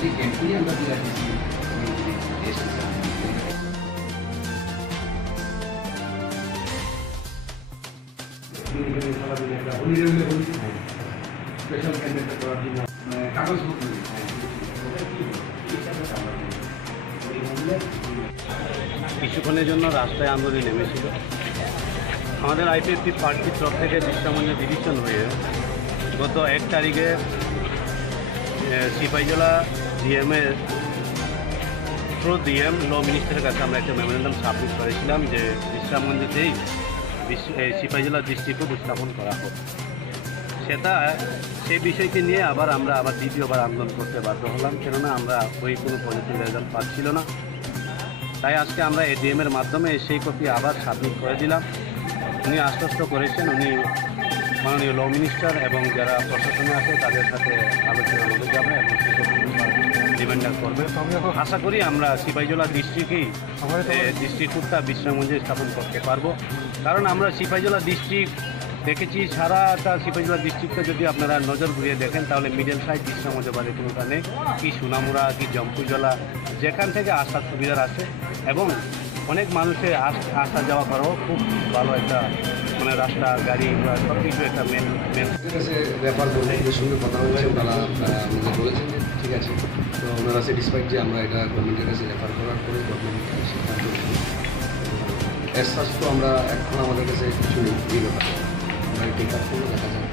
সেই ক্যাম্পেই আমরা BRTC special candidate করার জন্য কাগজপত্র কিছুক্ষণের জন্য রাস্তায় আন্দোলনে নেমেছিল। আমাদের আইপিএফটি পার্টির তরফ থেকে বিশ্রামঞ্জে ডিভিশন হয়ে গত 1 তারিখে সিপাহীজলা ডিএমের থ্রু ডিএম ল মিনিস্টারের কাছে আমরা একটা মেমোরেন্ডাম সাবমিট করেছিলাম যে বিশ্রামগঞ্জেতেই সিপাহীজলা ডিস্ট্রিক্ট উপস্থাপন করা হোক। সেই বিষয়কে নিয়ে আমরা দ্বিতীয়বার আন্দোলন করতে বাধ্য হলাম, কেননা আমরা ওই কোনো পজিটিভ রেজাল্ট পাচ্ছিল না। তাই আজকে আমরা এডিএমের মাধ্যমে সেই কপি আবার সাবমিট করে দিলাম। উনি আশ্বস্ত করেছেন উনি মাননীয় ল মিনিস্টার এবং যারা প্রশাসনে আছে তাদের সাথে আলোচনা করে যাবে এবং সেই কপি রিমাইন্ডার করবে। আশা করি আমরা সিপাহীজলা ডিস্ট্রিক্টেই ডিস্ট্রিক্টটা বিশ্রামগঞ্জে স্থাপন করতে পারবো, কারণ আমরা সিপাহীজলা ডিস্ট্রিক্ট দেখেছি। সারাটা সিপাহীজলা ডিস্ট্রিক্টে যদি আপনারা নজর ঘুরিয়ে দেখেন তাহলে মিডল সাইজ বিশ্রামগঞ্জ বাদে কোনোটা নেই। কি সোনামুড়া কি জম্পুজলা, যেখান থেকে আসার সুবিধার আছে এবং অনেক মানুষের আসা যাওয়া করাও খুব ভালো একটা রাস্তা গাড়ি সব কিছু একটা মেন ব্যাপার গভর্নমেন্টের সঙ্গে কথা হয়েছে, ওনারা আমাদের বলেছেন যে ঠিক আছে। তো ওনারা স্যাটিসফাইড যে আমরা এটা গভর্নমেন্টের কাছে রেফার করার পরে গভর্নমেন্ট সিদ্ধান্ত এর তো আমরা এখন আমাদের কাছে কিছু নেই, এই ব্যাপারে আমরা টেক আপ করবো, দেখা যাবে।